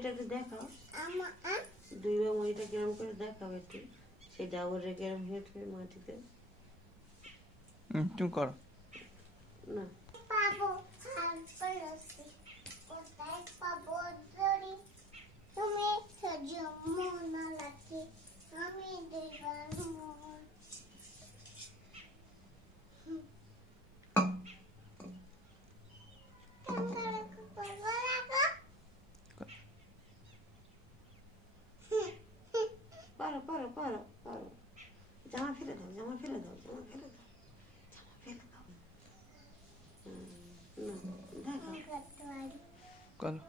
মইটাকে দেখাও, দুইবার মইটা কিরম করে দেখাও একটু, সেই ডাবরে কিরম হয়েছে মাটিতে। তুমি করো না পাবো কোথায় পাবো জড়ি, তুমি যমুনা লাঠি আমি দেবানো। পারো পারো পারো পারো, জামা ফেলে দাও, জামা ফেলে দাও, জামা ফেলে দাও, জামা ফেলে দাও। দেখাও করো।